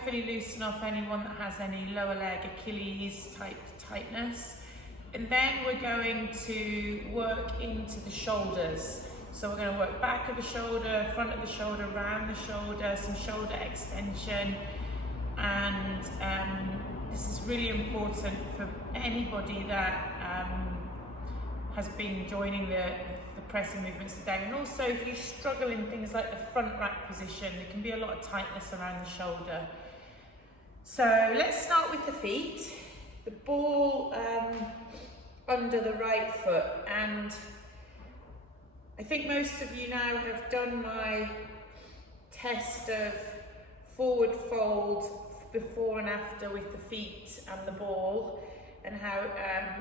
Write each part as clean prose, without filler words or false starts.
hopefully loosen off anyone that has any lower leg Achilles type tightness. And then we're going to work into the shoulders. So we're going to work back of the shoulder, front of the shoulder, round the shoulder, some shoulder extension. And this is really important for anybody that has been joining the pressing movements today. And also if you struggle in things like the front rack position, there can be a lot of tightness around the shoulder. So let's start with the feet. The ball under the right foot, and I think most of you now have done my test of forward fold before and after with the feet and the ball, and how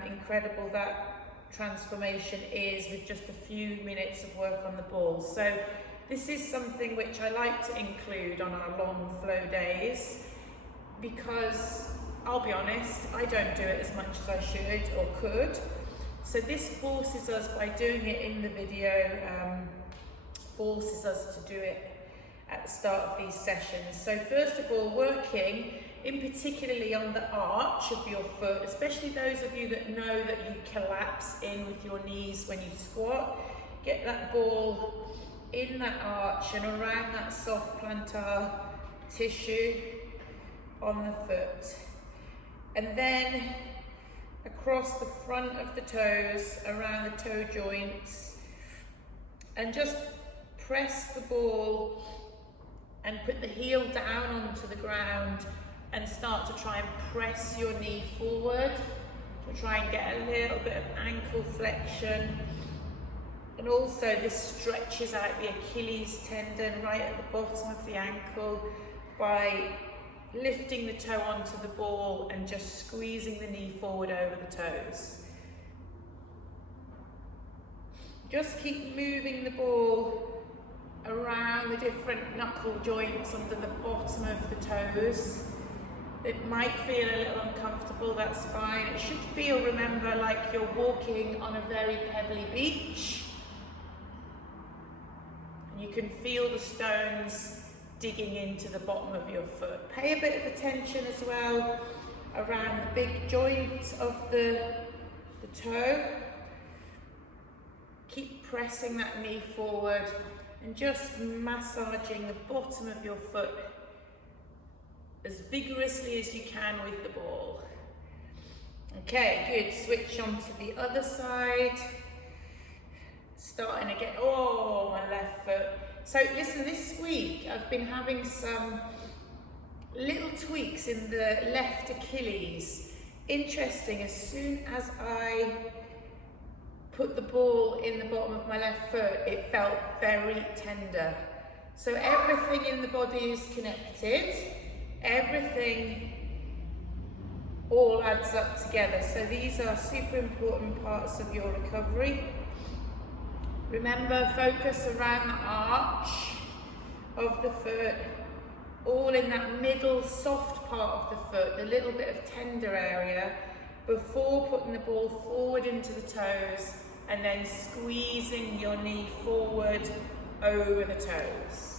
incredible that transformation is with just a few minutes of work on the ball. So this is something which I like to include on our long flow days, because I'll be honest, I don't do it as much as I should or could. So this forces us, by doing it in the video, forces us to do it at the start of these sessions. So first of all, working in particularly on the arch of your foot, especially those of you that know that you collapse in with your knees when you squat. Get that ball in that arch and around that soft plantar tissue on the foot. And then across the front of the toes, around the toe joints, and just press the ball and put the heel down onto the ground and start to try and press your knee forward to try and get a little bit of ankle flexion. And also this stretches out the Achilles tendon right at the bottom of the ankle by lifting the toe onto the ball and just squeezing the knee forward over the toes. Just keep moving the ball around the different knuckle joints under the bottom of the toes. It might feel a little uncomfortable, that's fine. It should feel, remember, like you're walking on a very pebbly beach. And you can feel the stones digging into the bottom of your foot. Pay a bit of attention as well around the big joint of the toe. Keep pressing that knee forward and just massaging the bottom of your foot as vigorously as you can with the ball. Okay, good. Switch on to the other side. Starting again. Oh, my left foot. So listen, this week I've been having some little tweaks in the left Achilles. Interesting, as soon as I put the ball in the bottom of my left foot, it felt very tender. So everything in the body is connected. Everything all adds up together. So these are super important parts of your recovery. Remember, focus around the arch of the foot, all in that middle soft part of the foot, the little bit of tender area, before putting the ball forward into the toes and then squeezing your knee forward over the toes.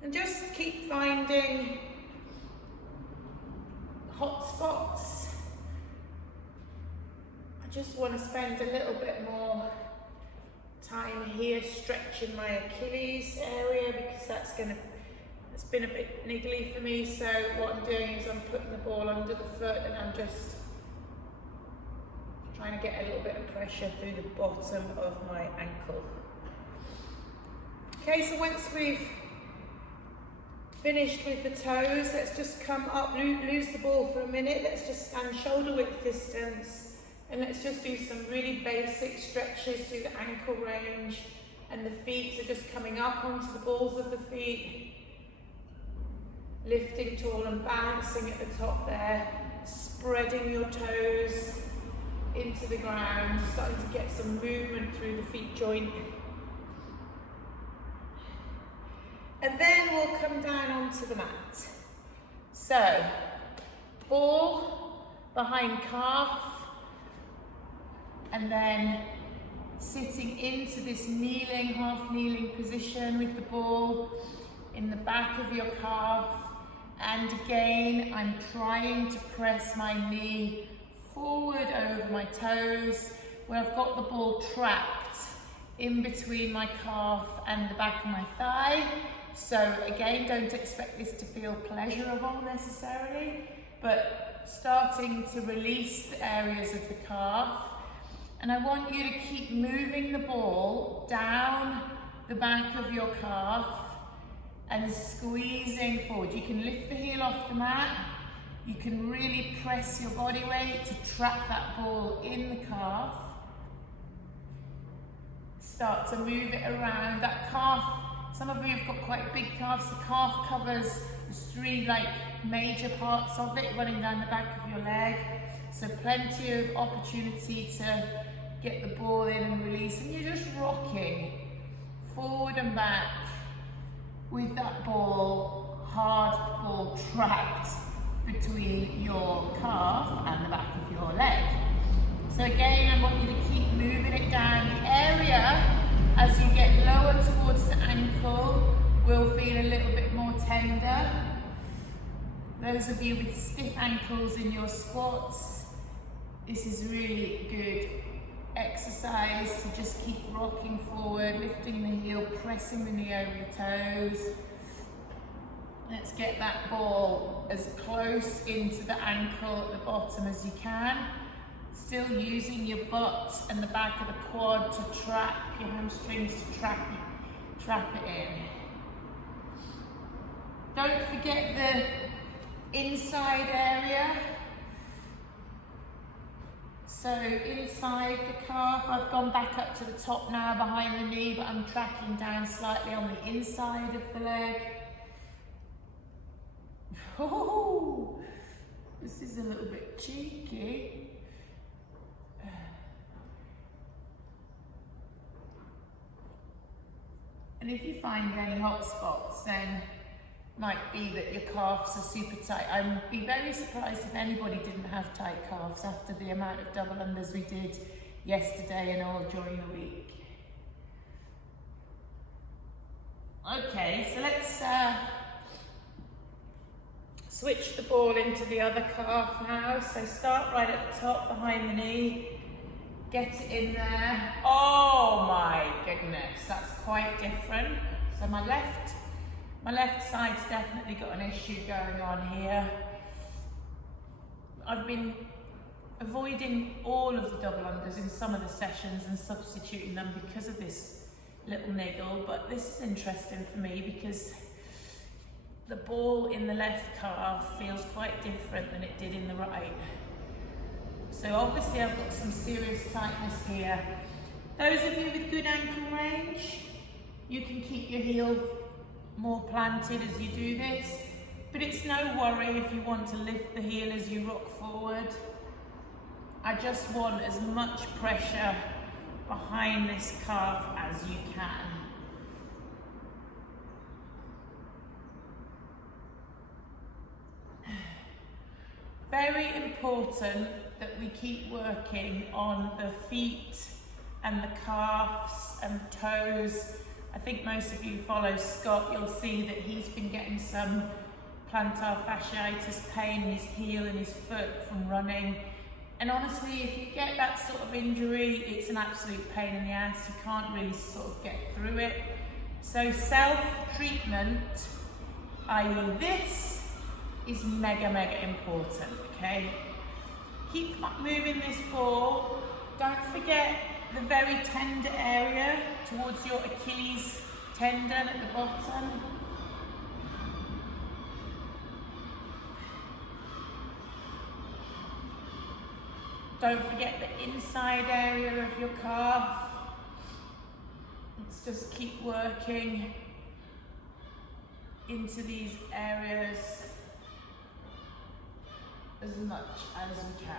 And just keep finding hot spots. I just want to spend a little bit more time here stretching my Achilles area, because it's been a bit niggly for me. So what I'm doing is I'm putting the ball under the foot and I'm just trying to get a little bit of pressure through the bottom of my ankle. Okay, so once we've finished with the toes, let's just come up, lose the ball for a minute. Let's just stand shoulder width distance, and let's just do some really basic stretches through the ankle range, and the feet are just coming up onto the balls of the feet, lifting tall and balancing at the top there, spreading your toes into the ground, starting to get some movement through the feet joint. And then we'll come down onto the mat. So, ball behind calf, and then sitting into this kneeling, half kneeling position with the ball in the back of your calf. And again, I'm trying to press my knee forward over my toes, where I've got the ball trapped in between my calf and the back of my thigh. So again, don't expect this to feel pleasurable necessarily, but starting to release the areas of the calf. And I want you to keep moving the ball down the back of your calf and squeezing forward. You can lift the heel off the mat. You can really press your body weight to trap that ball in the calf. Start to move it around. That calf, some of you have got quite big calves. The calf covers the three major parts of it running down the back of your leg. So plenty of opportunity to get the ball in and release. And you're just rocking forward and back with that ball, hard ball trapped between your calf and the back of your leg. So again, I want you to keep moving it down. The area, as you get lower towards the ankle, will feel a little bit more tender. Those of you with stiff ankles in your squats, this is really good exercise to just keep rocking forward, lifting the heel, pressing the knee over the toes. Let's get that ball as close into the ankle at the bottom as you can. Still using your butt and the back of the quad to trap your hamstrings, to trap it in. Don't forget the inside area. So inside the calf, I've gone back up to the top now behind the knee, but I'm tracking down slightly on the inside of the leg. Oh, this is a little bit cheeky. And if you find any hot spots, then might be that your calves are super tight. I'd be very surprised if anybody didn't have tight calves after the amount of double unders we did yesterday and all during the week. Okay, so let's switch the ball into the other calf now. So start right at the top behind the knee. Get it in there. Oh my goodness, that's quite different. So my left side's definitely got an issue going on here. I've been avoiding all of the double unders in some of the sessions and substituting them because of this little niggle, but this is interesting for me because the ball in the left calf feels quite different than it did in the right. So obviously I've got some serious tightness here. Those of you with good ankle range, you can keep your heel more planted as you do this, but it's no worry if you want to lift the heel as you rock forward. I just want as much pressure behind this calf as you can. Very important that we keep working on the feet and the calves and the toes. I think most of you follow Scott, you'll see that he's been getting some plantar fasciitis pain in his heel and his foot from running. And honestly, if you get that sort of injury, it's an absolute pain in the ass. You can't really sort of get through it. So self-treatment, i.e. this, is mega important, okay? Keep moving this ball. Don't forget the very tender area towards your Achilles tendon at the bottom. Don't forget the inside area of your calf. Let's just keep working into these areas as much as we can.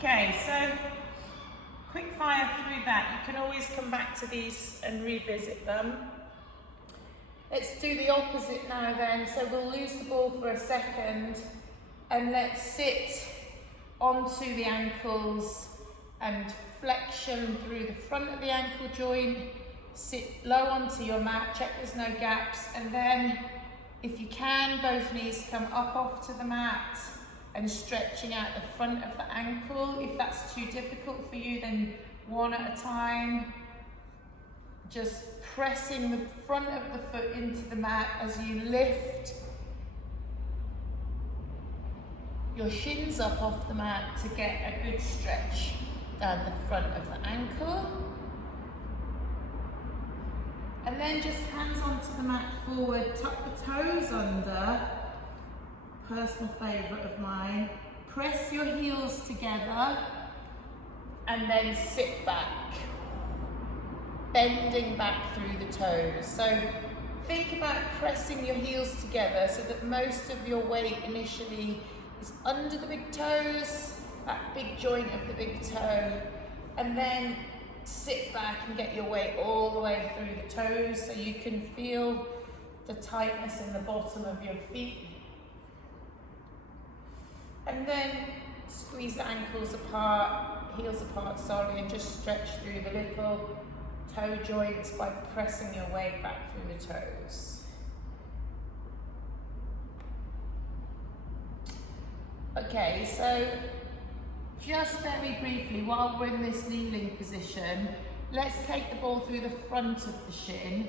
Okay, so quick fire through that. You can always come back to these and revisit them. Let's do the opposite now then. So we'll lose the ball for a second and let's sit onto the ankles and flexion through the front of the ankle joint. Sit low onto your mat, check there's no gaps, and then if you can, both knees come up off to the mat and stretching out the front of the ankle. If that's too difficult for you, then one at a time. Just pressing the front of the foot into the mat as you lift your shins up off the mat to get a good stretch down the front of the ankle. And then just hands onto the mat forward, tuck the toes under, personal favourite of mine. Press your heels together and then sit back, bending back through the toes. So think about pressing your heels together so that most of your weight initially is under the big toes, that big joint of the big toe, and then sit back and get your weight all the way through the toes so you can feel the tightness in the bottom of your feet. And then squeeze the ankles apart, heels apart, sorry, and just stretch through the little toe joints by pressing your weight back through the toes. Okay, so just very briefly, while we're in this kneeling position, let's take the ball through the front of the shin.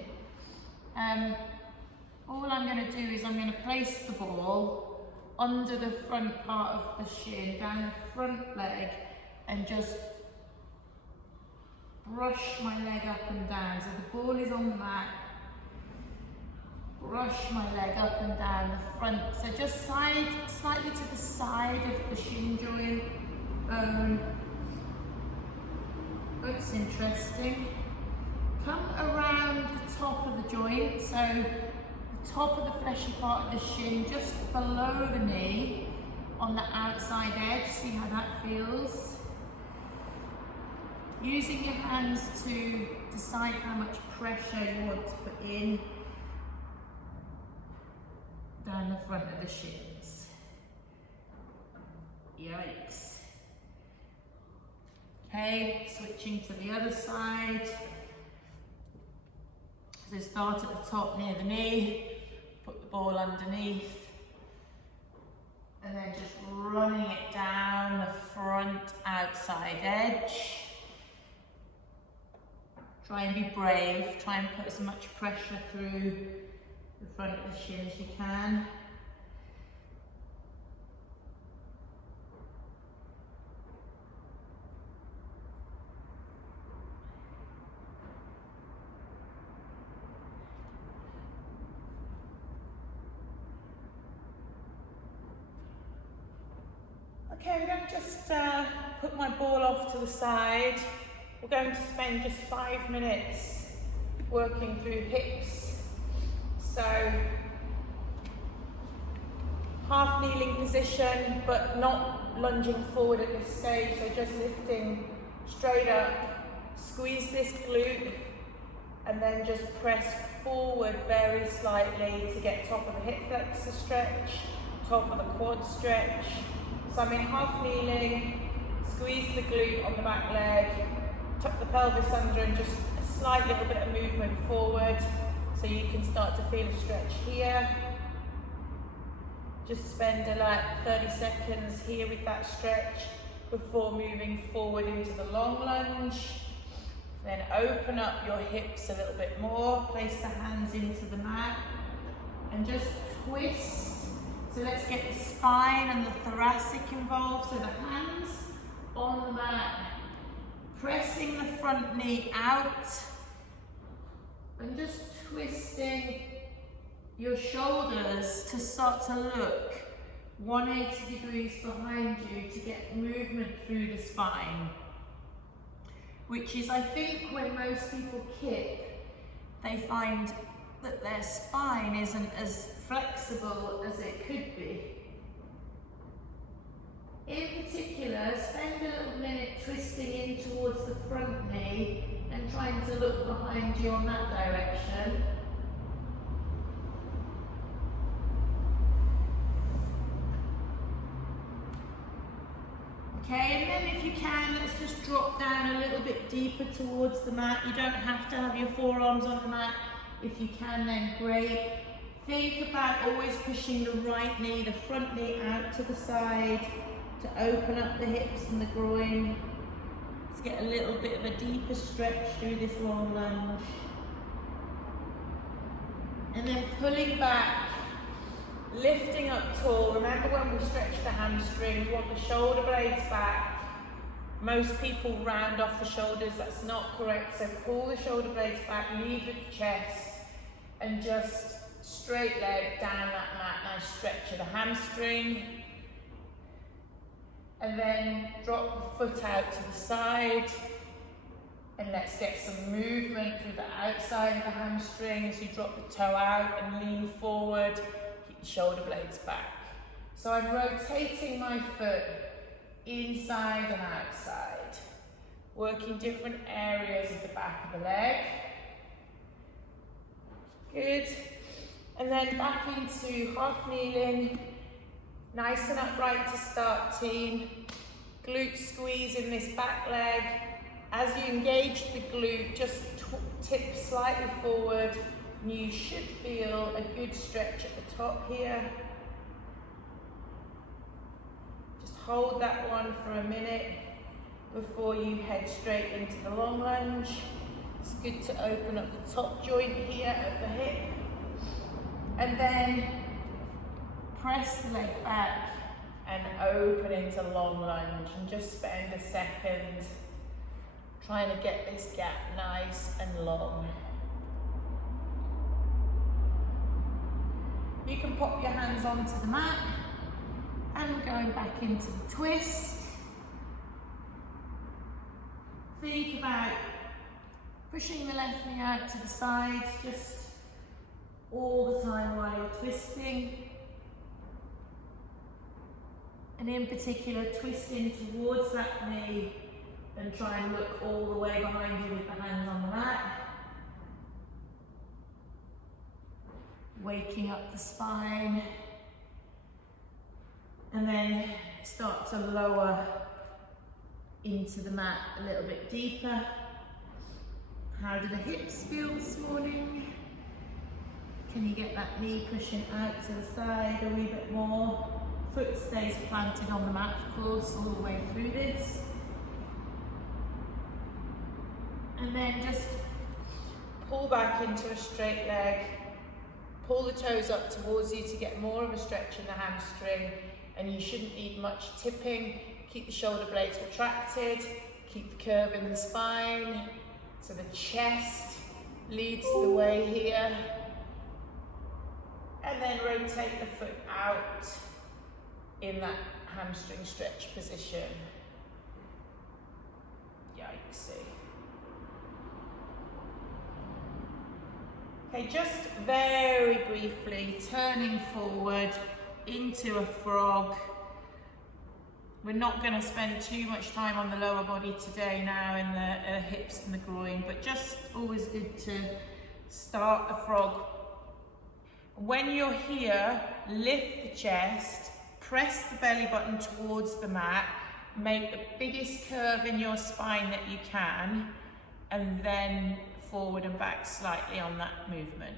All I'm going to do is I'm going to place the ball under the front part of the shin, down the front leg, and just brush my leg up and down. So the ball is on the mat, brush my leg up and down the front. So just slightly to the side of the shin joint. That's interesting. Come around the top of the joint, so the top of the fleshy part of the shin, just below the knee, on the outside edge. See how that feels. Using your hands to decide how much pressure you want to put in down the front of the shins. Yikes. Okay, switching to the other side. So start at the top near the knee, put the ball underneath, and then just running it down the front outside edge. Try and be brave, try and put as much pressure through the front of the shin as you can. Okay, I'm going to just put my ball off to the side. We're going to spend just 5 minutes working through hips. So, half kneeling position, but not lunging forward at this stage, so just lifting straight up. Squeeze this glute, and then just press forward very slightly to get top of the hip flexor stretch, top of the quad stretch. So I'm in half kneeling, squeeze the glute on the back leg, tuck the pelvis under and just a slight little bit of movement forward so you can start to feel a stretch here. Just spend like 30 seconds here with that stretch before moving forward into the long lunge. Then open up your hips a little bit more, place the hands into the mat and just twist. So let's get the spine and the thoracic involved. So the hands on the mat, pressing the front knee out and just twisting your shoulders to start to look 180 degrees behind you to get movement through the spine. Which is, I think, when most people kip, they find that their spine isn't as flexible as it could be. In particular, spend a little minute twisting in towards the front knee and trying to look behind you on that direction. Okay, and then if you can, let's just drop down a little bit deeper towards the mat. You don't have to have your forearms on the mat. If you can, then great. Think about always pushing the right knee, the front knee out to the side to open up the hips and the groin. Let's get a little bit of a deeper stretch through this long lunge. And then pulling back, lifting up tall. Remember when we stretch the hamstring, we want the shoulder blades back. Most people round off the shoulders, that's not correct. So pull the shoulder blades back, lead with the chest, and just straight leg down that mat. Nice stretch of the hamstring. And then drop the foot out to the side. And let's get some movement through the outside of the hamstring as you drop the toe out and lean forward. Keep the shoulder blades back. So I'm rotating my foot inside and outside, working different areas of the back of the leg. Good. And then back into half kneeling, nice and upright to start, team. Glute squeeze in this back leg. As you engage the glute, just tip slightly forward, and you should feel a good stretch at the top here. Just hold that one for a minute before you head straight into the long lunge. It's good to open up the top joint here of the hip. And then press the leg back and open into long lunge, and just spend a second trying to get this gap nice and long. You can pop your hands onto the mat, and we're going back into the twist. Think about pushing the left knee out to the side, just all the time while you're twisting. And in particular, twisting towards that knee and try and look all the way behind you with the hands on the mat. Waking up the spine. And then start to lower into the mat a little bit deeper. How do the hips feel this morning? Can you get that knee pushing out to the side a wee bit more? Foot stays planted on the mat, of course, all the way through this. And then just pull back into a straight leg. Pull the toes up towards you to get more of a stretch in the hamstring, and you shouldn't need much tipping. Keep the shoulder blades retracted, keep the curve in the spine, so the chest leads the way here. And then rotate the foot out in that hamstring stretch position. Yikesy. Okay, just very briefly, turning forward into a frog. We're not going to spend too much time on the lower body today now in the hips and the groin, but just always good to start a frog. When you're here, lift the chest, press the belly button towards the mat, make the biggest curve in your spine that you can, and then forward and back slightly on that movement.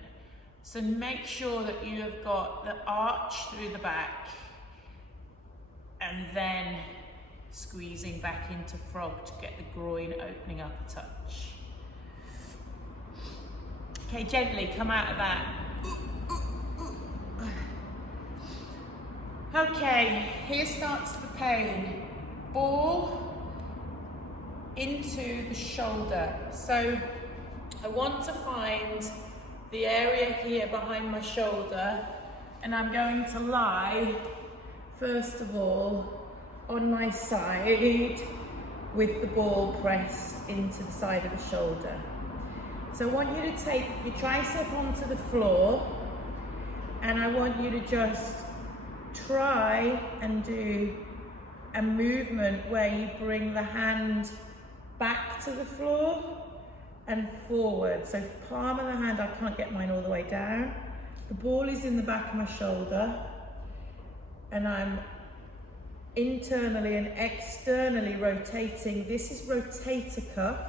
So make sure that you have got the arch through the back, and then squeezing back into frog to get the groin opening up a touch. Okay, gently come out of that. Okay, here starts the pain. Ball into the shoulder. So I want to find the area here behind my shoulder, and I'm going to lie, first of all, on my side with the ball pressed into the side of the shoulder. So I want you to take your tricep onto the floor, and I want you to just try and do a movement where you bring the hand back to the floor and forward. So palm of the hand, I can't get mine all the way down. The ball is in the back of my shoulder and I'm internally and externally rotating. This is rotator cuff,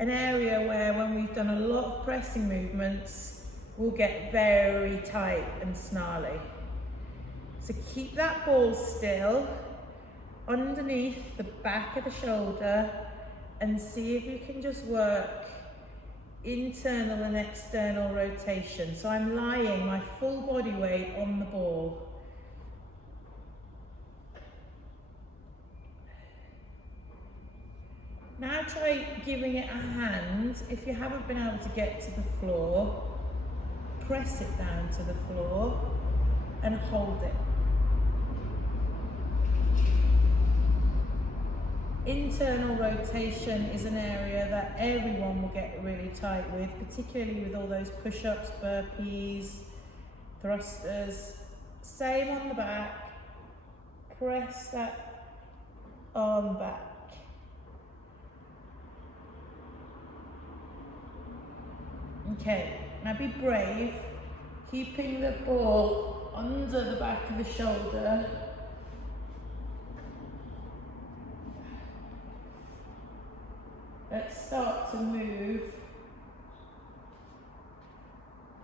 an area where when we've done a lot of pressing movements, we'll get very tight and snarly. So keep that ball still underneath the back of the shoulder and see if you can just work internal and external rotation. So I'm lying my full body weight on the ball. Now try giving it a hand. If you haven't been able to get to the floor, press it down to the floor and hold it. Internal rotation is an area that everyone will get really tight with, particularly with all those push-ups, burpees, thrusters. Same on the back. Press that arm back. Okay, now be brave, keeping the ball under the back of the shoulder. Let's start to move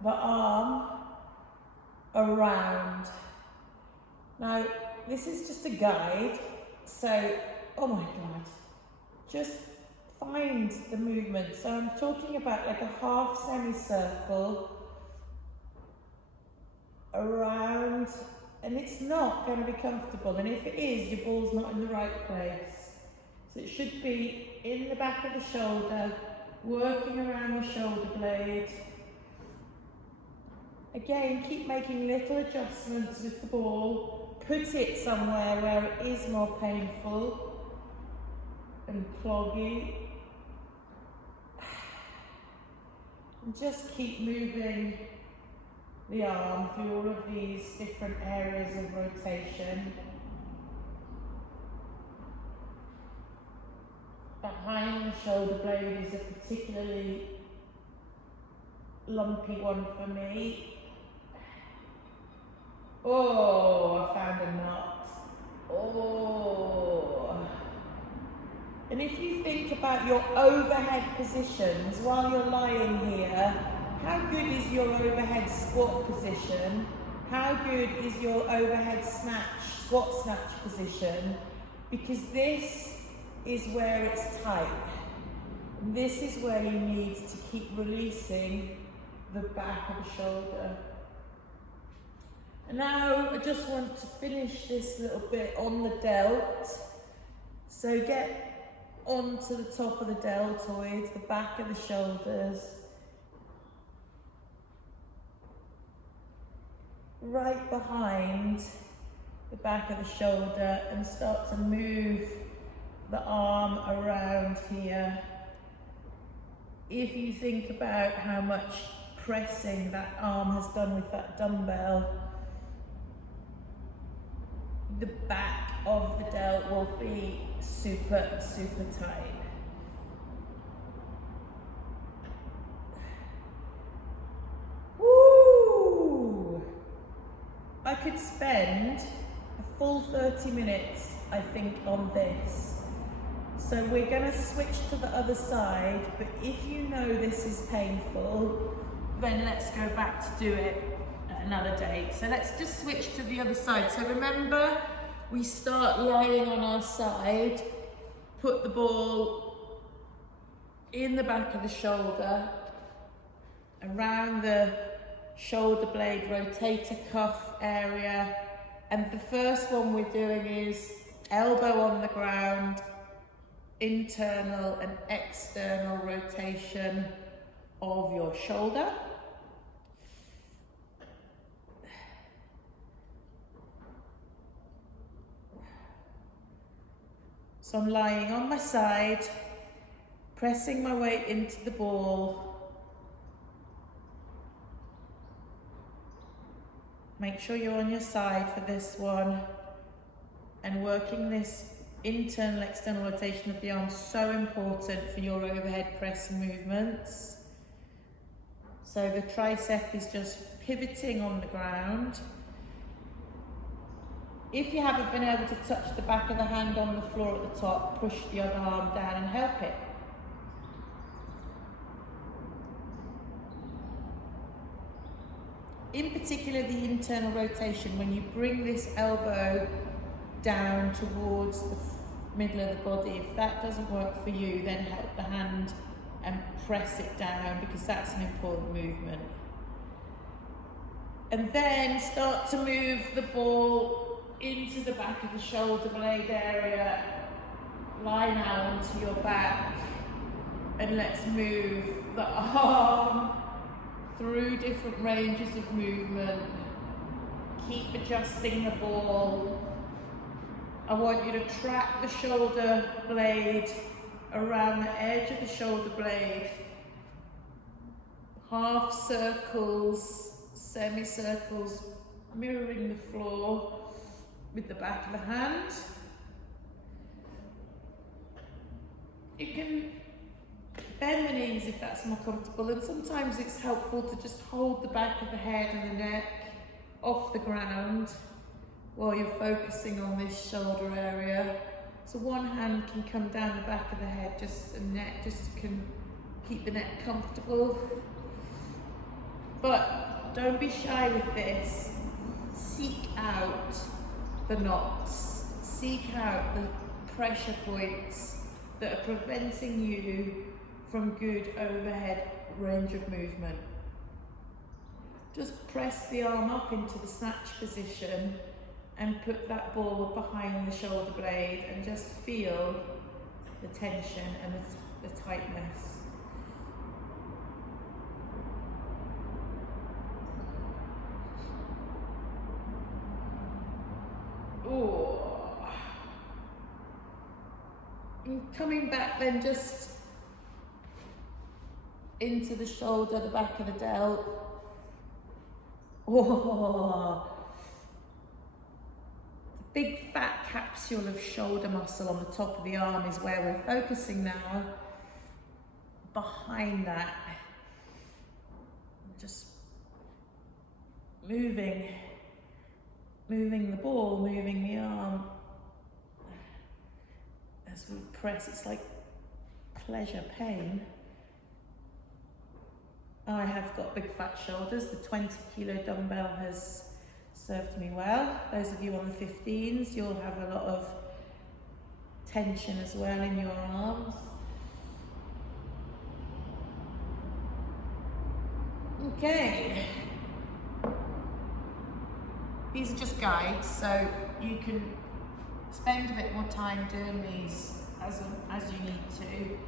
the arm around. Now, this is just a guide, so, oh my God, just find the movement. So I'm talking about like a half semicircle around, and it's not going to be comfortable, and if it is, your ball's not in the right place. So it should be in the back of the shoulder, working around the shoulder blade. Again, keep making little adjustments with the ball. Put it somewhere where it is more painful and cloggy. And just keep moving the arm through all of these different areas of rotation. Behind the shoulder blade is a particularly lumpy one for me. Oh, I found a knot. Oh. And if you think about your overhead positions while you're lying here, how good is your overhead squat position? How good is your overhead squat snatch position? Because this is where it's tight. This is where you need to keep releasing the back of the shoulder. And now I just want to finish this little bit on the delt. So get onto the top of the deltoids, the back of the shoulders. Right behind the back of the shoulder, and start to move the arm around here. If you think about how much pressing that arm has done with that dumbbell, the back of the delt will be super, super tight. Woo! I could spend a full 30 minutes, I think, on this. So we're going to switch to the other side, but if you know this is painful, then let's go back to do it at another day. So let's just switch to the other side. So remember, we start lying on our side, put the ball in the back of the shoulder, around the shoulder blade rotator cuff area, and the first one we're doing is elbow on the ground, internal and external rotation of your shoulder. So I'm lying on my side, pressing my weight into the ball. Make sure you're on your side for this one. and working this internal external rotation of the arm, so important for your overhead press movements. So the tricep is just pivoting on the ground. If you haven't been able to touch the back of the hand on the floor at the top, push the other arm down and help it. In particular, the internal rotation, when you bring this elbow down towards the middle of the body, if that doesn't work for you, then help the hand and press it down, because that's an important movement. And then start to move the ball into the back of the shoulder blade area. Lie now onto your back, and let's move the arm through different ranges of movement. Keep adjusting the ball. I want you to track the shoulder blade around the edge of the shoulder blade. Half circles, semicircles, mirroring the floor with the back of the hand. You can bend the knees if that's more comfortable, and sometimes it's helpful to just hold the back of the head and the neck off the ground while you're focusing on this shoulder area. So one hand can come down the back of the head, just a neck, just can keep the neck comfortable. But don't be shy with this. Seek out the knots, seek out the pressure points that are preventing you from good overhead range of movement. Just press the arm up into the snatch position and put that ball behind the shoulder blade, and just feel the tension and the tightness. Ooh. And coming back then just into the shoulder, the back of the delt. Oh. The big fat capsule of shoulder muscle on the top of the arm is where we're focusing now. Behind that, just moving the ball, moving the arm. As we press, it's like pleasure, pain. I have got big fat shoulders. The 20-kilo dumbbell has served me well. Those of you on the 15s, you'll have a lot of tension as well in your arms. Okay. These are just guides, so you can spend a bit more time doing these as you need to.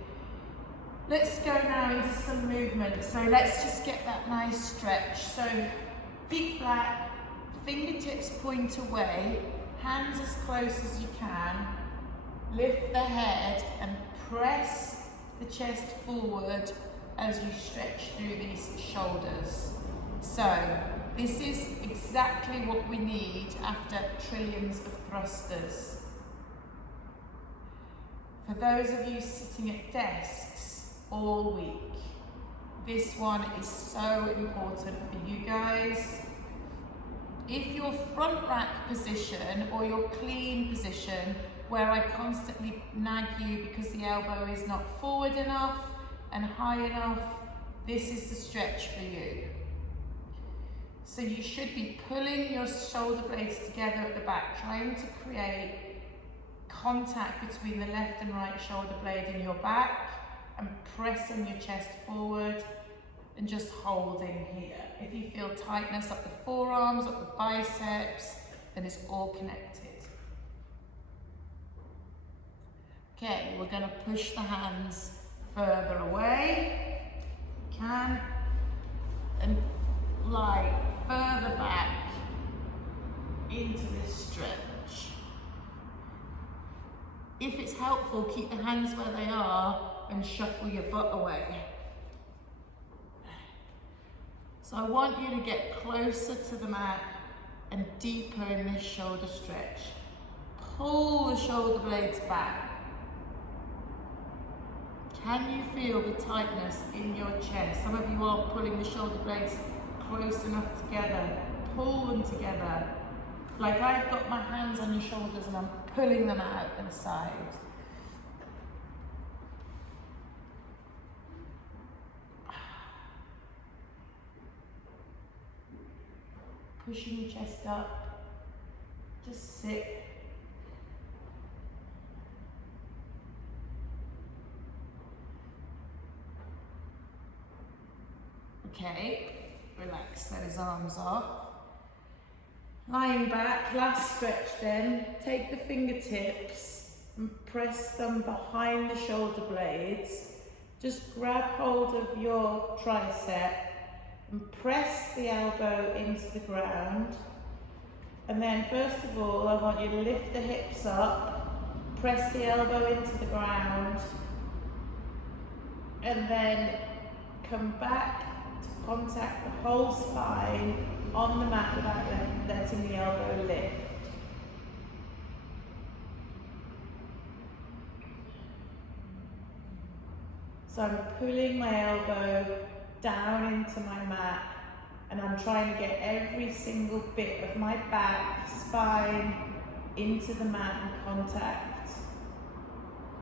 Let's go now into some movement. So let's just get that nice stretch. So feet flat, fingertips point away, hands as close as you can. Lift the head and press the chest forward as you stretch through these shoulders. So this is exactly what we need after trillions of thrusters. For those of you sitting at desks all week, this one is so important for you guys. If your front rack position or your clean position, where I constantly nag you because the elbow is not forward enough and high enough, this is the stretch for you. So you should be pulling your shoulder blades together at the back, trying to create contact between the left and right shoulder blade in your back, and pressing your chest forward and just holding here. If you feel tightness up the forearms, up the biceps, then it's all connected. Okay, we're gonna push the hands further away, if you can, and lie further back into this stretch. If it's helpful, keep the hands where they are and shuffle your butt away. So I want you to get closer to the mat and deeper in this shoulder stretch. pull the shoulder blades back. Can you feel the tightness in your chest? Some of you aren't pulling the shoulder blades close enough together. Pull them together. Like I've got my hands on your shoulders and I'm pulling them out and side. Pushing your chest up. Just sit. Okay, relax those arms off. Lying back, last stretch then. Take the fingertips and press them behind the shoulder blades. Just grab hold of your tricep and press the elbow into the ground. And then first of all, I want you to lift the hips up, press the elbow into the ground, and then come back to contact the whole spine on the mat without letting the elbow lift. So I'm pulling my elbow down into my mat and I'm trying to get every single bit of my back, spine into the mat and contact